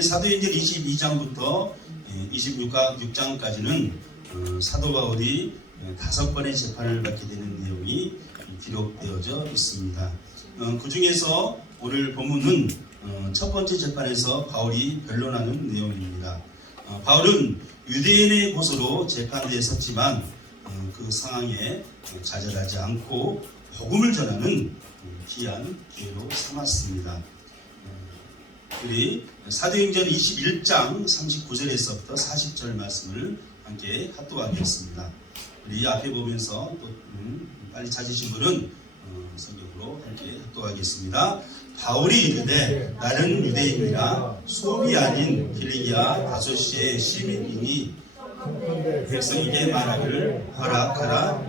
우리 사도행전 22장부터 26장까지는 사도 바울이 5번의 재판을 받게 되는 내용이 기록되어져 있습니다. 그 중에서 오늘 본문은 첫 번째 재판에서 바울이 변론하는 내용입니다. 바울은 유대인의 고소로 재판대에 섰지만 그 상황에 좌절하지 않고 복음을 전하는 귀한 기회로 삼았습니다. 우리 사도행전 21장 39절에서부터 40절 말씀을 함께 합독하겠습니다. 우리 앞에 보면서 또 빨리 찾으신 분은 성경으로 함께 합독하겠습니다. 바울이 이르되 나는 유대인이라 수업이 아닌 길리기아 다소시의 시민이니 백성에게 말하기를 허락하라.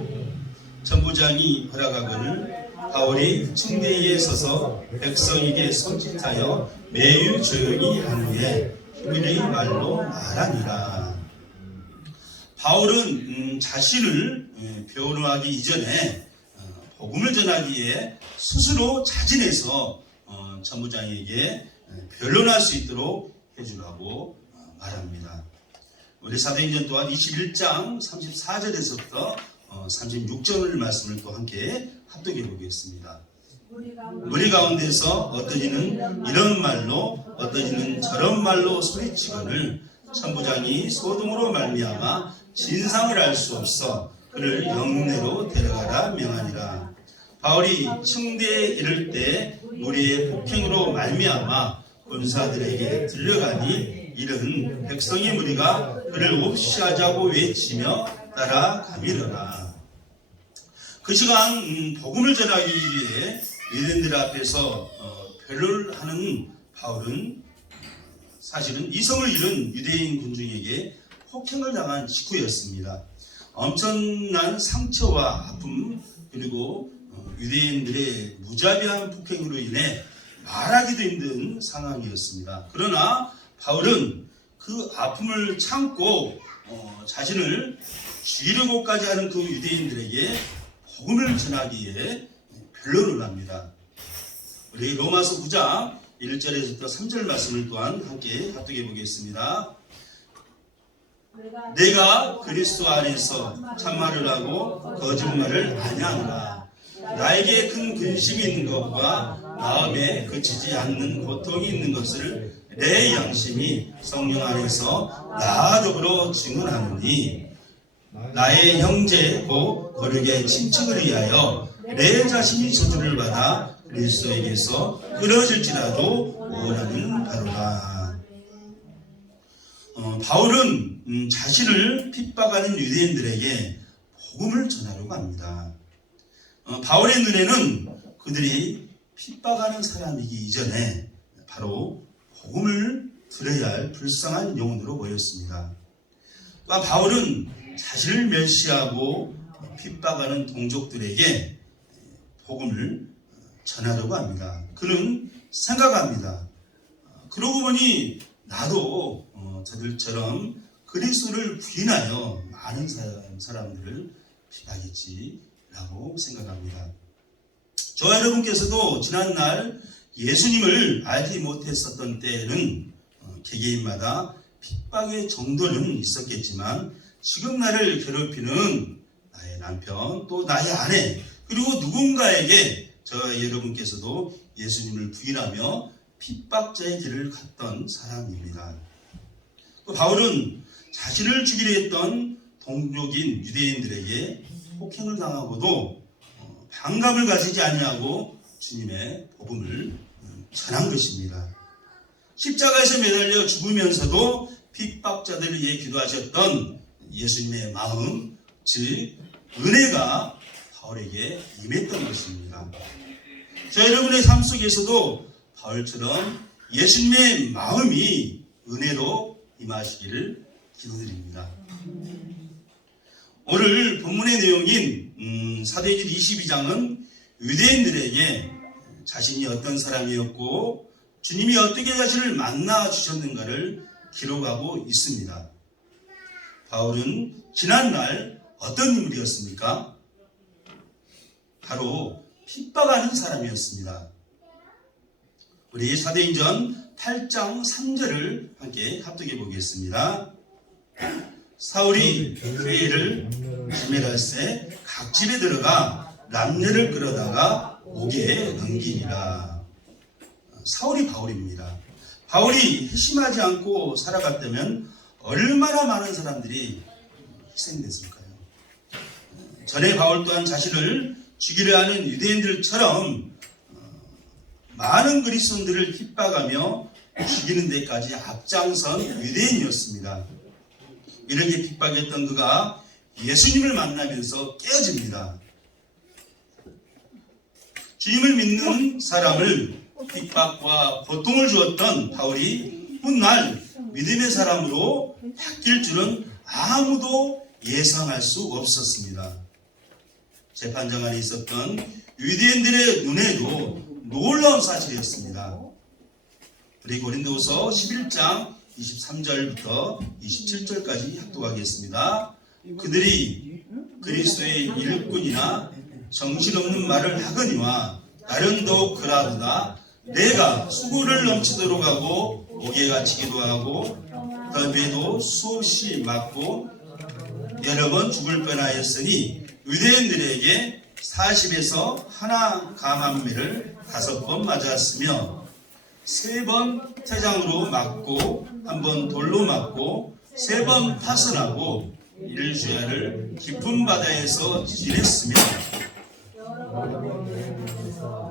천부장이 허락하거늘 바울이 층대에 서서 백성에게 손짓하여 매우 조용히 하는데 히브리 말로 말하니라. 바울은 자신을 변호하기 이전에 복음을 전하기 위해 스스로 자진해서 천부장에게 변론할 수 있도록 해주라고 말합니다. 우리 사도행전 또한 21장 34절에서부터 36절 말씀을 또 함께 합독해 보겠습니다. 무리 가운데서 어떤 이는 이런 말로 어떤 이는 저런 말로 소리치거늘 천부장이 소동으로 말미암아 진상을 알 수 없어 그를 영내로 데려가라 명하니라. 바울이 층대에 이를 때 무리의 폭행으로 말미암아 군사들에게 들려가니 이른 백성의 무리가 그를 없이하자고 외치며 따라가미르라. 그 시간 복음을 전하기 위해 유대인들 앞에서 변론을 하는 바울은 사실은 이성을 잃은 유대인 군중에게 폭행을 당한 직후였습니다. 엄청난 상처와 아픔 그리고 유대인들의 무자비한 폭행으로 인해 말하기도 힘든 상황이었습니다. 그러나 바울은 그 아픔을 참고 자신을 죽이려고까지 하는 그 유대인들에게 복음을 전하기 위해 변론을 합니다. 우리 로마서 9장 1절에서부터 3절 말씀을 또한 함께 합독해 보겠습니다. 내가 그리스도 안에서 참말을 하고 거짓말을 아니하노라. 나에게 큰 근심이 있는 것과 마음에 그치지 않는 고통이 있는 것을 내 양심이 성령 안에서 나더불어 증언하노니 나의 형제 곧 거룩의 친척을 위하여 내 자신이 저주를 받아 그리스도에게서 끊어질지라도 원하는 바로라. 바울은 자신을 핍박하는 유대인들에게 복음을 전하려고 합니다. 바울의 눈에는 그들이 핍박하는 사람이기 이전에 바로 복음을 들어야 할 불쌍한 영혼으로 보였습니다. 또한 바울은 자신을 멸시하고 핍박하는 동족들에게 복음을 전하려고 합니다. 그는 생각합니다. 그러고 보니 나도 저들처럼 그리스도를 부인하여 많은 사람들을 핍박했지라고 생각합니다. 저와 여러분께서도 지난날 예수님을 알지 못했었던 때에는 개개인마다 핍박의 정도는 있었겠지만 지금 나를 괴롭히는 나의 남편 또 나의 아내 그리고 누군가에게 저와 여러분께서도 예수님을 부인하며 핍박자의 길을 갔던 사람입니다. 바울은 자신을 죽이려 했던 동족인 유대인들에게 폭행을 당하고도 반감을 가지지 아니하고 주님의 복음을 전한 것입니다. 십자가에서 매달려 죽으면서도 핍박자들을 위해 기도하셨던 예수님의 마음, 즉 은혜가 바울에게 임했던 것입니다. 저 여러분의 삶 속에서도 바울처럼 예수님의 마음이 은혜로 임하시기를 기도드립니다. 오늘 본문의 내용인 사도행전 22장은 유대인들에게 자신이 어떤 사람이었고 주님이 어떻게 자신을 만나 주셨는가를 기록하고 있습니다. 바울은 지난날 어떤 인물이었습니까? 바로 핍박하는 사람이었습니다. 우리 사도행전 8장 3절을 함께 합독해 보겠습니다. 사울이 회의를 지멸할세 각 집에 들어가 남녀를 끌어다가 옥에 넘기니라. 사울이 바울입니다. 바울이 회심하지 않고 살아갔다면 얼마나 많은 사람들이 희생됐을까요? 전에 바울 또한 자신을 죽이려 하는 유대인들처럼 많은 그리스도인들을 핍박하며 죽이는 데까지 앞장선 유대인이었습니다. 이렇게 핍박했던 그가 예수님을 만나면서 깨어집니다. 주님을 믿는 사람을 핍박과 고통을 주었던 바울이 훗날 믿음의 사람으로 바뀔 줄은 아무도 예상할 수 없었습니다. 재판장 안에 있었던 유대인들의 눈에도 놀라운 사실이었습니다. 우리 고린도후서 11장 23절부터 27절까지 합독하겠습니다. 그들이 그리스도의 일꾼이나 정신없는 말을 하거니와 나는 더욱 그라도다. 내가 수고를 넘치도록 하고 옥에 갇히기도 하고 더비에도 수없이 맞고 여러 번 죽을 뻔하였으니 유대인들에게 40에서 하나 감한매를 5번 맞았으며 3번 태장으로 맞고 1번 돌로 맞고 3번 파선하고 일주야를 깊은 바다에서 지냈으며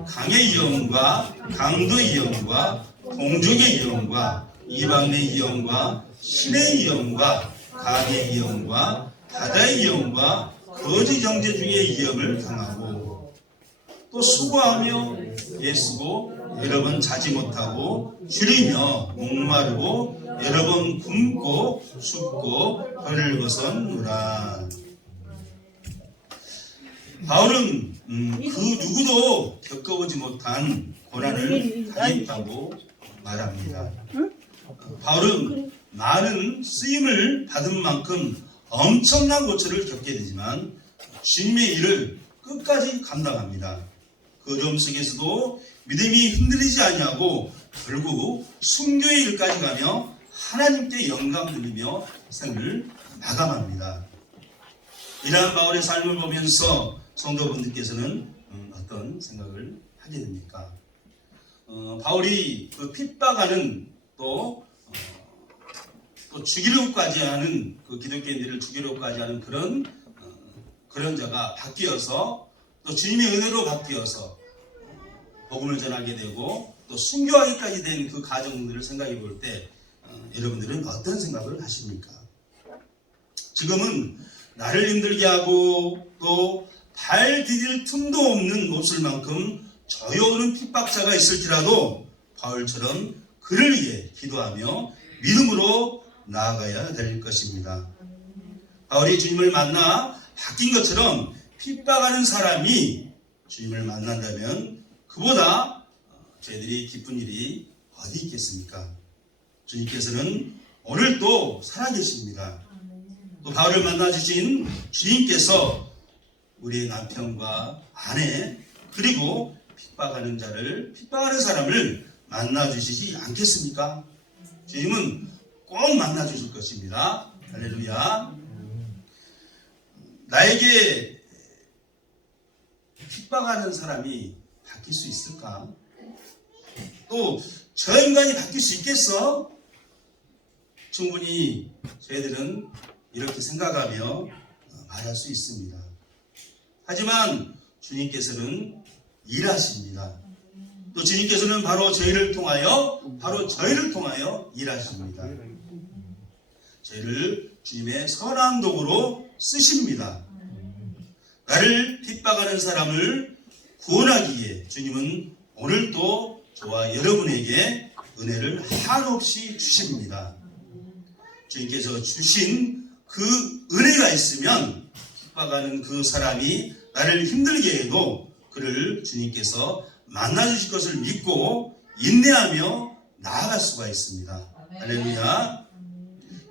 강의 이영과 강도의 이영과 동족의 이영과 이방의 이영과 신의 이영과 강의 이영과 바다의 이영과 거짓 형제 중의 이영을 당하고 또 수고하며 애쓰고 여러 번 자지 못하고 줄이며 목마르고 여러 번 굶고 춥고 혀를 벗었노라. 바울은 그 누구도 겪어보지 못한 고난을 당했다고 말합니다. 바울은 많은 쓰임을 받은 만큼 엄청난 고초를 겪게 되지만 주님의 일을 끝까지 감당합니다. 그 어려움 속에서도 믿음이 흔들리지 아니하고 결국 순교의 일까지 가며 하나님께 영광 돌리며 생을 마감합니다. 이러한 바울의 삶을 보면서 성도분들께서는 어떤 생각을 하게 됩니까? 바울이 그 핍박하는 또 죽이려고까지 하는 그 기독교인들을 죽이려고까지 하는 그런 자가 바뀌어서 또 주님의 은혜로 바뀌어서 복음을 전하게 되고 또 순교하기까지 된 그 과정들을 생각해 볼 때 여러분들은 어떤 생각을 하십니까? 지금은 나를 힘들게 하고 또 발 디딜 틈도 없는 몹쓸만큼 저여오는 핍박자가 있을지라도 바울처럼 그를 위해 기도하며 믿음으로 나아가야 될 것입니다. 바울이 주님을 만나 바뀐 것처럼 핍박하는 사람이 주님을 만난다면 그보다 저희들이 기쁜 일이 어디 있겠습니까? 주님께서는 오늘도 살아계십니다. 또 바울을 만나주신 주님께서 우리의 남편과 아내 그리고 핍박하는 사람을 만나주시지 않겠습니까? 주님은 꼭 만나주실 것입니다. 할렐루야. 나에게 핍박하는 사람이 바뀔 수 있을까? 또 저 인간이 바뀔 수 있겠어? 충분히 저희들은 이렇게 생각하며 말할 수 있습니다. 하지만 주님께서는 일하십니다. 또 주님께서는 바로 저희를 통하여 일하십니다. 저희를 주님의 선한 도구로 쓰십니다. 나를 핍박하는 사람을 구원하기 위해 주님은 오늘도 저와 여러분에게 은혜를 한없이 주십니다. 주님께서 주신 그 은혜가 있으면 핍박하는 그 사람이 나를 힘들게 해도 그를 주님께서 만나주실 것을 믿고 인내하며 나아갈 수가 있습니다. 할렐루야.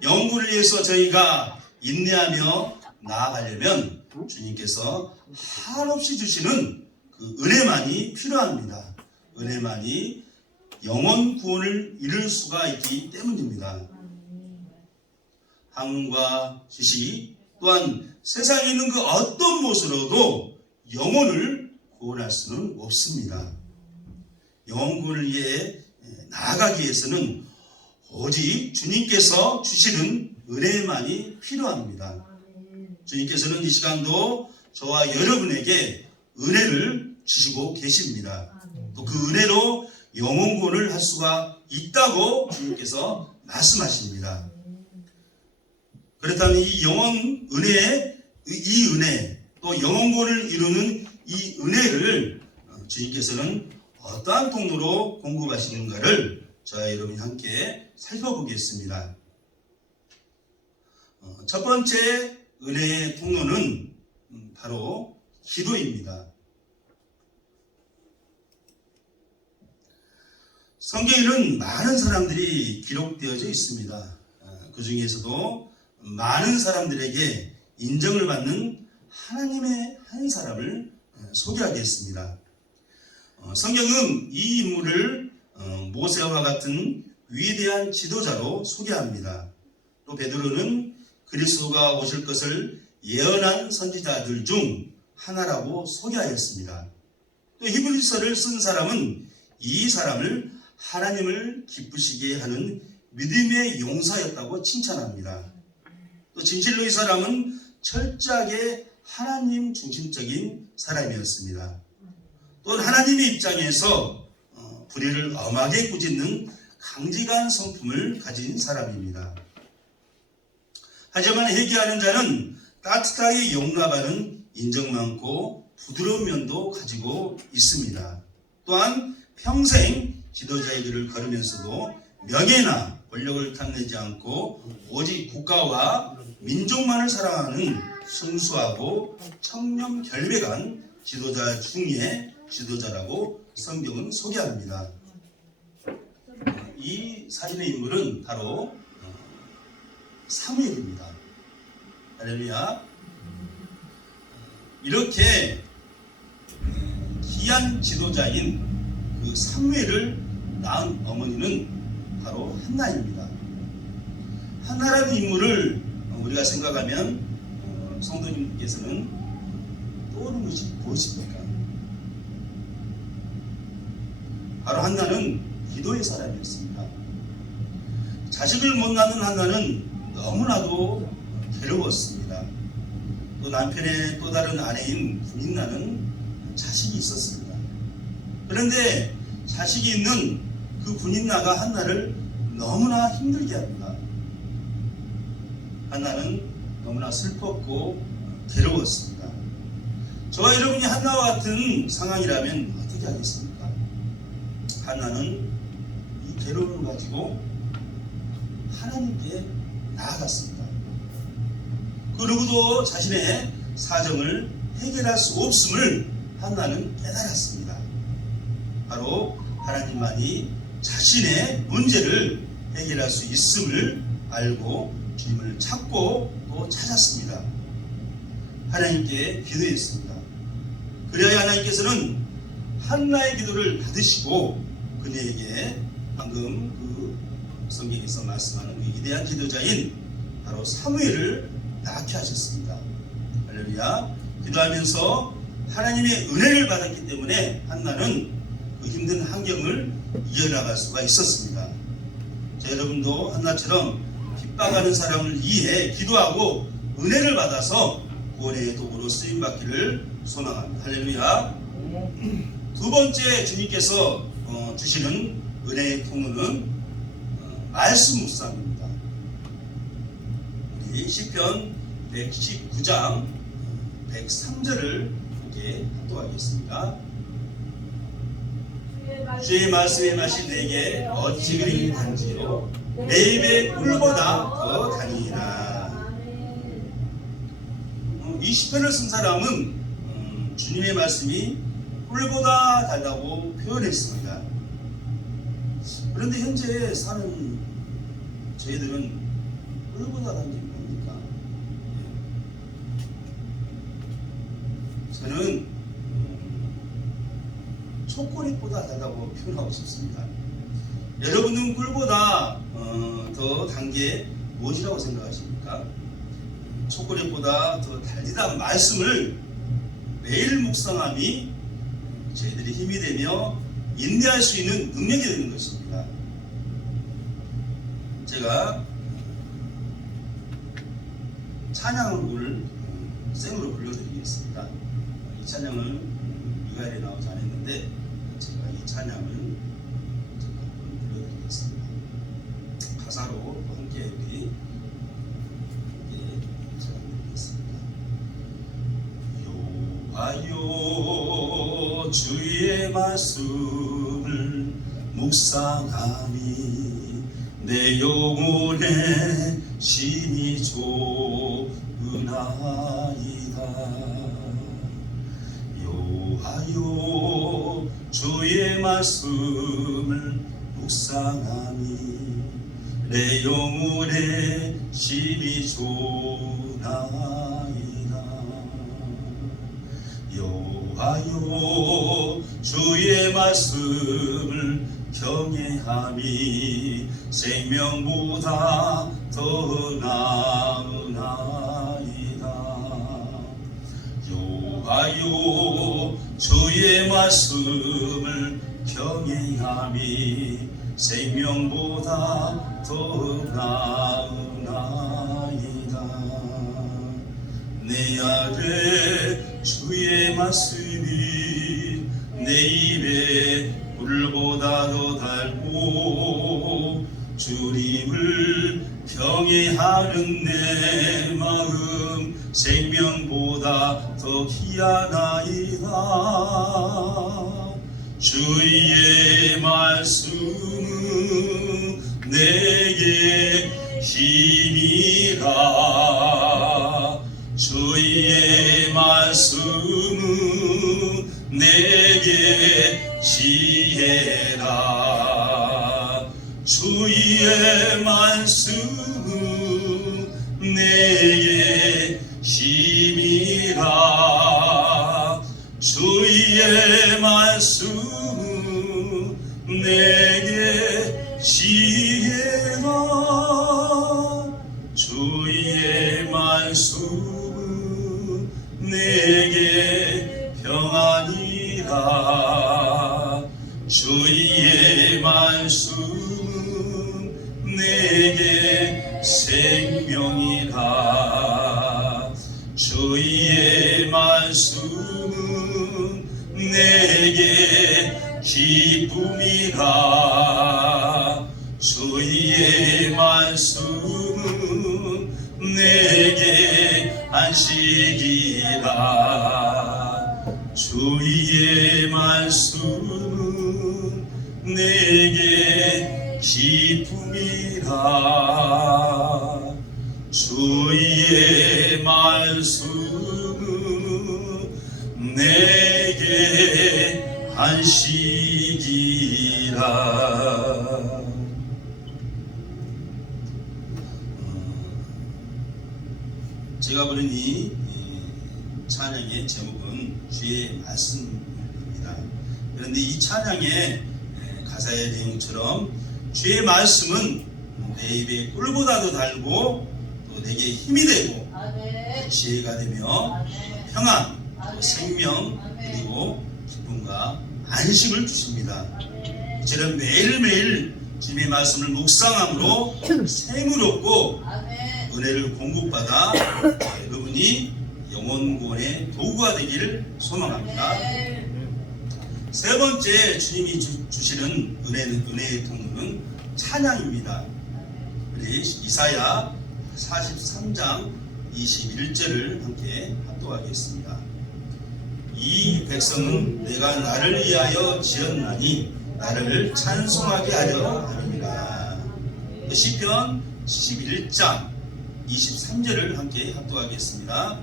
영구를 위해서 저희가 인내하며 나아가려면 주님께서 한없이 주시는 그 은혜만이 필요합니다. 은혜만이 영원 구원을 이룰 수가 있기 때문입니다. 학문과 지식 또한 세상에 있는 그 어떤 무엇으로도 영혼을 구원할 수는 없습니다. 영혼 구원을 위해 나아가기 위해서는 오직 주님께서 주시는 은혜만이 필요합니다. 주님께서는 이 시간도 저와 여러분에게 은혜를 주시고 계십니다. 또 그 은혜로 영혼 구원을 할 수가 있다고 주님께서 말씀하십니다. 그렇다면 이 영혼 은혜, 이 은혜, 또 영혼 구원을 이루는 이 은혜를 주님께서는 어떠한 통로로 공급하시는가를 저와 여러분이 함께 살펴보겠습니다. 첫 번째 은혜의 통로는 바로 기도입니다. 성경에는 많은 사람들이 기록되어져 있습니다. 그 중에서도 많은 사람들에게 인정을 받는 하나님의 한 사람을 소개하겠습니다. 성경은 이 인물을 모세와 같은 위대한 지도자로 소개합니다. 또 베드로는 그리스도가 오실 것을 예언한 선지자들 중 하나라고 소개하였습니다. 또 히브리서를 쓴 사람은 이 사람을 하나님을 기쁘시게 하는 믿음의 용사였다고 칭찬합니다. 또 진실로 이 사람은 철저하게 하나님 중심적인 사람이었습니다. 또 하나님의 입장에서 불의를 엄하게 꾸짖는 강직한 성품을 가진 사람입니다. 하지만 회개하는 자는 따뜻하게 용납하는 인정 많고 부드러운 면도 가지고 있습니다. 또한 평생 지도자의 길을 걸으면서도 명예나 권력을 탐내지 않고 오직 국가와 민족만을 사랑하는 순수하고 청렴결백한 지도자 중에 지도자라고 성경은 소개합니다. 이 사진의 인물은 바로 사무엘입니다. 할렐루야. 이렇게 귀한 지도자인 그 사무엘을 낳은 어머니는 바로 한나입니다. 한나라는 인물을 우리가 생각하면 성도님께서는 떠오르는 것이 무엇입니까? 바로 한나는 기도의 사람이었습니다. 자식을 못 낳는 한나는 너무나도 괴로웠습니다. 또 남편의 또 다른 아내인 분인나는 자식이 있었습니다. 그런데 자식이 있는 그 분인나가 한나를 너무나 힘들게 합니다. 한나는 너무나 슬펐고 괴로웠습니다. 저와 여러분이 한나와 같은 상황이라면 어떻게 하겠습니까? 한나는 이 괴로움을 가지고 하나님께 나아갔습니다. 그 누구도 자신의 사정을 해결할 수 없음을 한나는 깨달았습니다. 바로 하나님만이 자신의 문제를 해결할 수 있음을 알고 주님을 찾고 또 찾았습니다. 하나님께 기도했습니다. 그래야 하나님께서는 한나의 기도를 받으시고 그녀에게 방금 그 성경에서 말씀하는 그 위대한 기도자인 바로 사무엘을 낳게 하셨습니다. 할렐루야. 기도하면서 하나님의 은혜를 받았기 때문에 한나는 그 힘든 환경을 이어나갈 수가 있었습니다. 자, 여러분도 한나처럼 핍박하는 사람을 위해 기도하고 은혜를 받아서 구원의 도구로 쓰임받기를 소망합니다. 할렐루야. 두 번째 주님께서 주시는 은혜의 통로는 말씀 묵상입니다. 우리 시편 119장 103절을 함께 합독하겠습니다. 주의 말씀에 마신 내게 어찌 그리 단지요 내 입의 꿀보다 더 다니라. 이 시편을 쓴 사람은 주님의 말씀이 꿀보다 달다고 표현했습니다. 그런데 현재 사는 저희들은 꿀보다 단 게 뭡니까? 저는 초콜릿보다 달다고 표현하고 싶습니다. 여러분은 꿀보다 더 단 게 무엇이라고 생각하십니까? 초콜릿보다 더 달디단 말씀을 매일 묵상함이 저희들이 힘이 되며 인내할 수 있는 능력이 되는 것입니다. 제가 찬양을 생으로 불러드리겠습니다. 이 찬양을 미가엘에 나오지 않았는데 제가 이 찬양을 불러드리겠습니다. 가사로 함께 우리 찬양드리겠습니다. 여호와여 주의 말씀을 묵상하니 내 영혼의 심히 좋으나이다. 여호와여 주의 말씀을 묵상하니 내 영혼의 심히 좋으나이다. 여호와여 주의 말씀을 경외함이 생명보다 더 나으나이다. 여호와여 주의 말씀을 경외함이 생명보다 더 나으나이다. 내 아래 주의 말씀이 내 입에 꿀보다 더 달고 주님을 경외하는 내 마음 생명보다 더 귀하나이다. 주의 말씀은 내게 힘이라. 주의 말씀은 내게 지혜라. 주의 말씀은 내게 힘이라. 주의 말씀은 내게 지혜라. 주의 말씀은 내게 평안이라. 주의 말씀은 내게 생명이라. 주의 말씀은 내게 기쁨이라. 주의 말씀은 내게 안식이라. 주의 말씀은 내게 기쁨이라. 주의 말씀은 내게 안식이라. 제가 부른 이 찬양의 제목은 주의 말씀입니다. 그런데 이 찬양의 가사의 내용처럼 주의 말씀은 내 입에 꿀보다도 달고 또 내게 힘이 되고 지혜가 되며 평안, 생명, 그리고 기쁨과 안식을 주십니다. 이처럼 매일매일 주님의 말씀을 묵상함으로 샘을 얻고 은혜를 공급받아 여러분이 영혼 구원의 도구가 되기를 소망합니다. 세 번째 주님이 주시는 은혜의 통로는 찬양입니다. 우리 이사야 43장 21절을 함께 합독하겠습니다. 이 백성은 내가 나를 위하여 지었나니 나를 찬송하게 하려 함이니라. 시편 71장 23절을 함께 합독하겠습니다.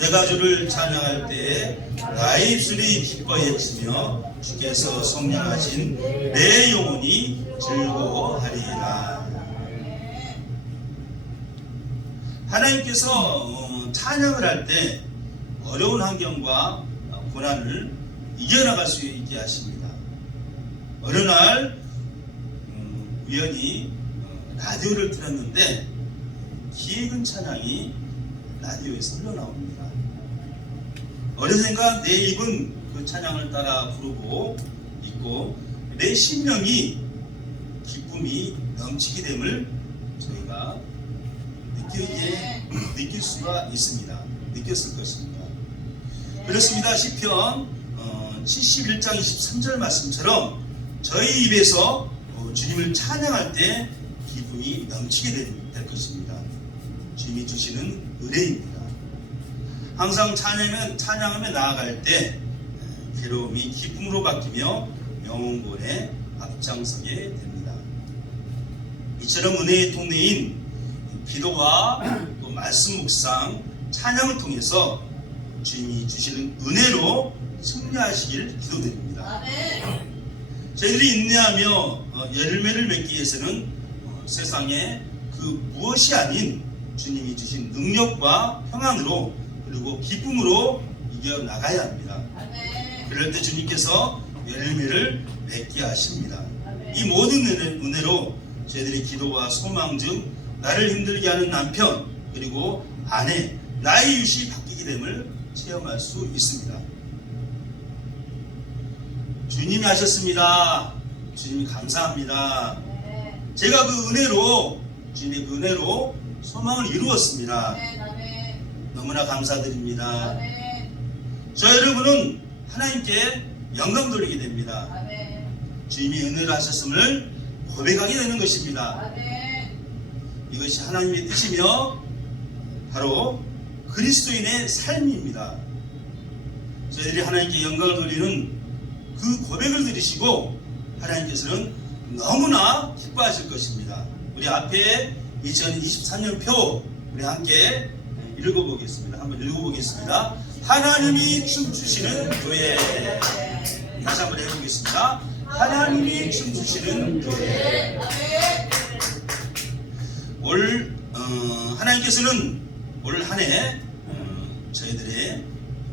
내가 주를 찬양할 때에 나의 입술이 기뻐했으며 주께서 성량하신 내 영혼이 즐거워하리라. 하나님께서 찬양을 할 때 어려운 환경과 고난을 이겨나갈 수 있게 하십니다. 어느 날 우연히 라디오를 틀었는데 기획은 찬양이 라디오에서 흘러나옵니다. 어느샌가 내 입은 그 찬양을 따라 부르고 있고 내 심령이 기쁨이 넘치게 됨을 저희가 느낄 수가 있습니다. 느꼈을 것입니다. 그렇습니다. 시편 71장 23절 말씀처럼 저희 입에서 주님을 찬양할 때 기쁨이 넘치게 될 것입니다. 주님이 주시는 은혜입니다. 항상 찬양하며 나아갈 때 괴로움이 기쁨으로 바뀌며 영혼권에 앞장서게 됩니다. 이처럼 은혜의 통로인 기도와 또 말씀 묵상, 찬양을 통해서 주님이 주시는 은혜로 승리하시길 기도드립니다. 저희들이 인내하며 열매를 맺기 위해서는 세상에 그 무엇이 아닌 주님이 주신 능력과 평안으로 그리고 기쁨으로 이겨나가야 합니다. 그럴 때 주님께서 열매를 맺게 하십니다. 이 모든 은혜로 저희들의 기도와 소망 중 나를 힘들게 하는 남편 그리고 아내, 나의 이웃이 바뀌게 됨을 체험할 수 있습니다. 주님이 하셨습니다. 주님이 감사합니다. 제가 그 은혜로 주님의 그 은혜로 소망을 이루었습니다. 너무나 감사드립니다. 저 여러분은 하나님께 영광 돌리게 됩니다. 주님이 은혜를 하셨음을 고백하게 되는 것입니다. 이것이 하나님의 뜻이며 바로 그리스도인의 삶입니다. 저희들이 하나님께 영광을 돌리는 그 고백을 들으시고 하나님께서는 너무나 기뻐하실 것입니다. 우리 앞에 2023년 표 우리 함께 읽어보겠습니다. 한번 읽어보겠습니다. 하나님이 춤추시는 교회. 다시 한번 해보겠습니다. 하나님이 춤추시는 교회. 하나님께서는 올 한해 저희들의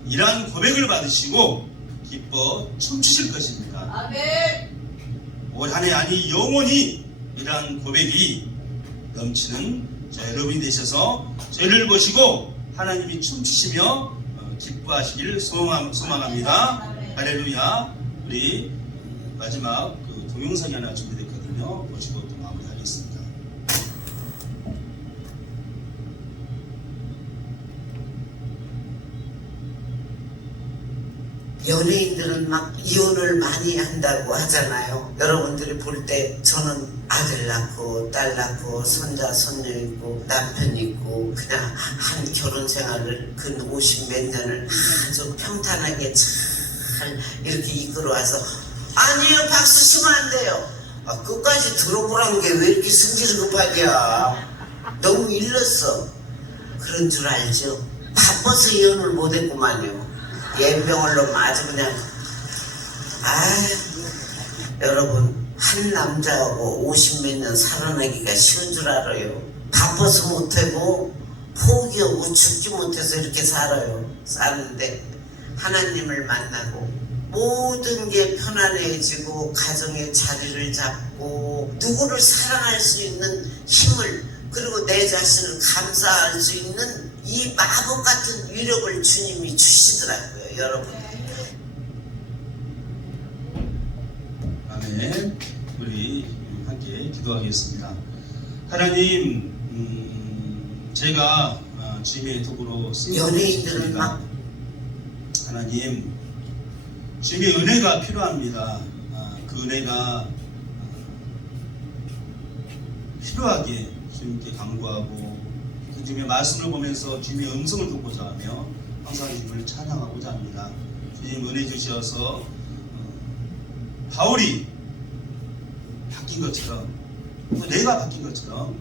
이러한 고백을 받으시고 기뻐 춤추실 것입니다. 올 한해 아니 영원히 이러한 고백이 넘치는 저 여러분이 되셔서 저희를 보시고 하나님이 춤추시며 기뻐하시길 소망합니다. 할렐루야. 우리 마지막 그 동영상이 하나 준비됐거든요. 보시고 또 마무리하겠습니다. 연예인들은 막 이혼을 많이 한다고 하잖아요. 여러분들이 볼 때 저는 아들 낳고 딸 낳고 손자 손녀 있고 남편 있고 그냥 한 결혼 생활을 근 50 몇 년을 아주 평탄하게 잘 이렇게 이끌어와서 아니에요 박수 치면 안 돼요. 끝까지 들어보라는 게 왜 이렇게 승질 급하냐. 너무 일렀어. 그런 줄 알죠. 바빠서 이혼을 못했구만요. 연병을 너무 아주 그냥 여러분 한 남자하고 50 몇 년 살아나기가 쉬운 줄 알아요. 바빠서 못하고 포기하고 죽지 못해서 이렇게 사는데 하나님을 만나고 모든 게 편안해지고 가정의 자리를 잡고 누구를 사랑할 수 있는 힘을 그리고 내 자신을 감사할 수 있는 이 마법 같은 위력을 주님이 주시더라고요. 여러분. 아멘. 우리 함께 기도하겠습니다. 하나님, 제가 주님의 도구로 연예인들은 막 하나님, 주님의 은혜가 필요합니다. 그 은혜가 필요하게 주님께 간구하고 주님의 말씀을 보면서 주님의 음성을 듣고자 하며 항상 주님을 찬양하고자 합니다. 주님 은혜 주셔서 바울이 바뀐 것처럼 또 내가 바뀐 것처럼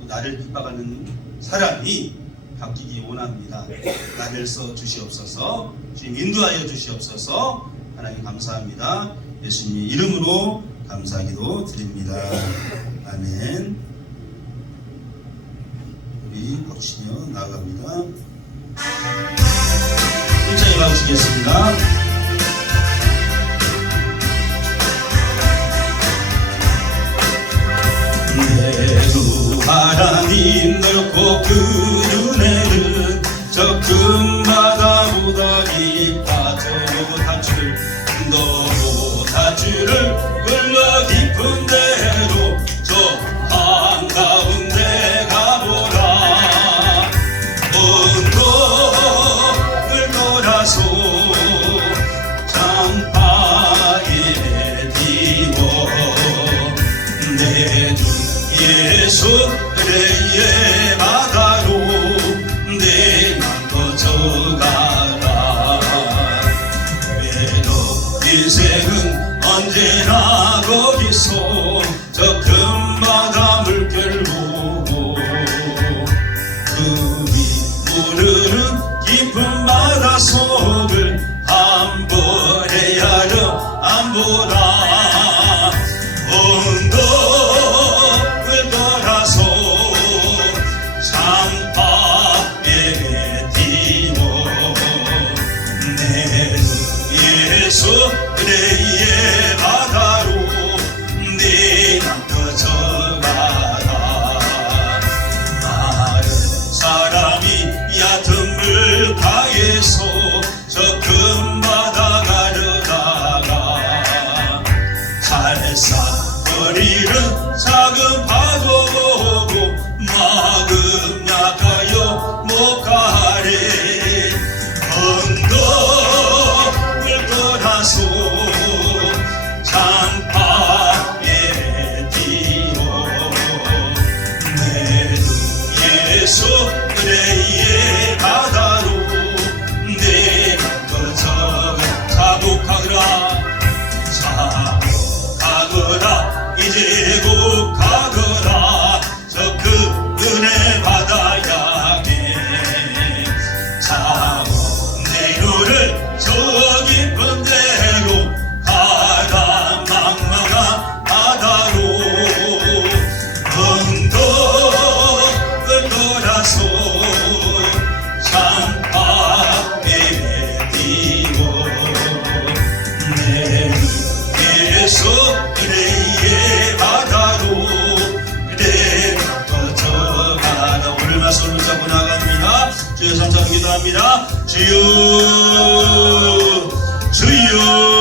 또 나를 핍박하는 사람이 바뀌기 원합니다. 나를 써 주시옵소서. 주님 인도하여 주시옵소서. 하나님 감사합니다. 예수님의 이름으로 감사기도 드립니다. 아멘. 우리 박수시며 나아갑니다. 힘차게 박수시겠습니다. 예수 그대의 바다로 내 맘 거쳐가라. 외로 인생은 언제나 거기서 저 큰 바다 물결 보고 그리 무르는 깊은 바다 속을 한번 헤아려 안 보라. 언덕을 떠나서 산바에 뛰어 내 예수 그대의 바다로 네 맘 거쳐가라. 마른 사람이 얕은 물가에서 저 큰 바다 가려다가 살싹거리는 작은 파도 보고 마음 약하여 못 가래. 언덕을 떠나서 장파에 뛰어 내 예수 그대의 바다로 내 맘 거쳐가. 자복하거라 자복하거라 이제 곧 가거라. 저 그 은혜 바다 향해 자복 내로를 저 깊은 데로 가라. 망망한 바다로 언덕을 떠나서 산바에 뛰어 내 예수 그대의 바다로 내 맘 거쳐가라. 오늘만 손을 잡고 나갑니다. 주여 삼창 기도합니다. 주여 주여